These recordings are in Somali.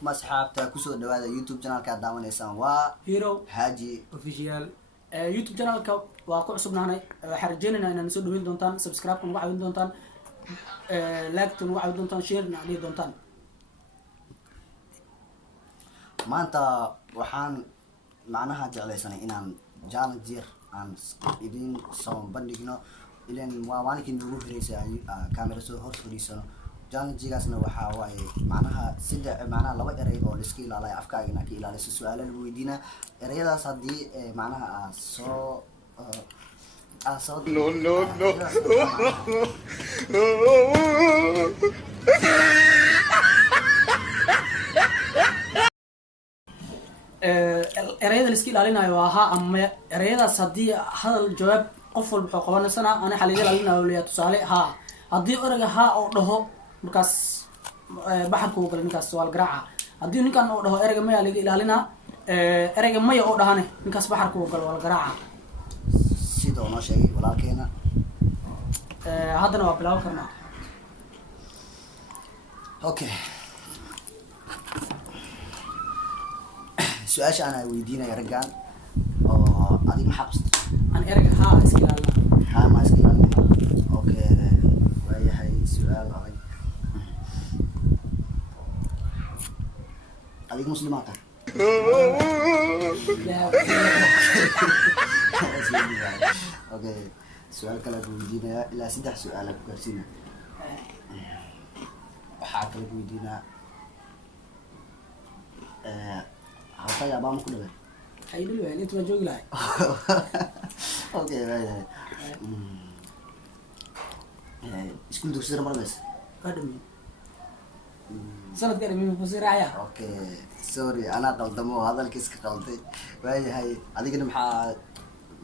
عليكم أصحابتا كسو دوادا يوتيوب channel كا داونيسان و هيرو حاجي اوفيشال يوتيوب channel ka waa ku cusubnaanay waxaan rajeynaynaa inaan soo dhaweyn doontaan subscribe nagu caawin doontaan like nagu caawin doontaan share na dhigi doontaan maanta waxaan macnaha jeclaysanay inaan challenge yar aan idin soo bandhigno ileen waa maalintii nagu horeysay camera soo hor fadhiisano challenge-gaasna waxaa waaye macnaha macnaha laba eray oo la iska ilaaliyo afkaaga inaad ka ilaaliso su'aalo lagu weydiina erayadaas haddii macnaha erayada la iska ilaalinayo waa ha ama erayadaas haddii hadal jawaab qof walba wuxuu qabanaysanaa ana xal iga ilaalinayo leeyahay tusaale ha haddii erayga ha oo dhaho markaas baxarka uu galay ninkaas waa la garaaca haddii ninkan oo dhaho erayga maya laga ilaalinaa erayga maya oo dhahane ninkaas baxarka uu galo waa la garaaca sidoo noo sheegay walaalkeena haddana waa bilaaban karnaa okay su-aasha aan weydiinaya raggaan oo adig maxaa qabsatay aan erayga ha iska ilaalina ha ma iska ilaalina okay waayahay su-aal adag adig muslimaa tahay okay su-aal kale ku weydiinaya ilaa 3 su-aal ku gaarsiina waxaa kale ku weydiinaa halka yaabaa ma ku dhawaa ay dhulween inta ma joogi lahay okay waayahay iskuul dugsiga marbaysa kadhami sanadka dhami ku siraya okay sorry ana qaldamo hadalkiiska qalday waayahay adigana maxaa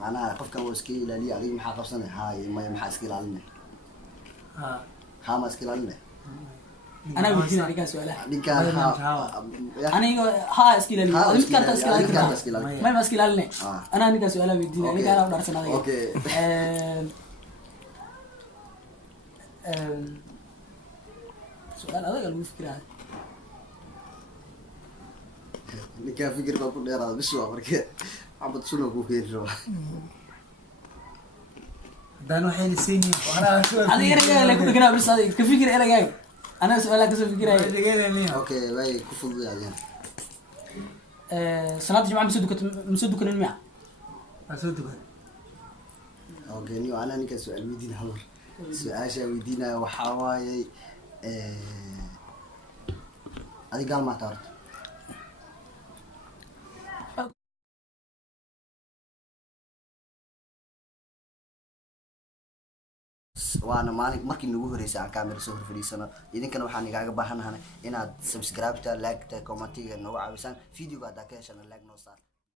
macnaha qofkan uu iska ilaaliyo adiga maxaa qabsanay haay ma maxaa iska ilaalinay ha ma iska ilaalinay أنا بدي أنا كان سؤاله أنا ها اسكيل لي أنا كان اسكيل لي ما اسكيل لي أنا كان سؤاله بدي أنا كان أقدر أسمع أوكي سؤال هذا قالوا فكرة نكان فكر بقول يا راد بسوا بركة عبد شنو كوكير جوا دانو حين سيني وأنا أنا يرجع لك فكرة بس هذا كفكر أنا جاي أنا سؤالك كيف فكرة أوكي باي كفض يعني صلاة الجمعة مسدك المياه مسدك أوكي نيو أنا نك سؤال ويدينا هور سؤال شيء ويدينا وحواي هذه قال ما تعرف waana maalin markii nagu horeysay aan camera soo horfadhiisano idinkana waxaan igaaga baahanahay inaad subscribe ta like ta comment-iga nagu caawisaan video-ga haddaa ka heshana like noo saar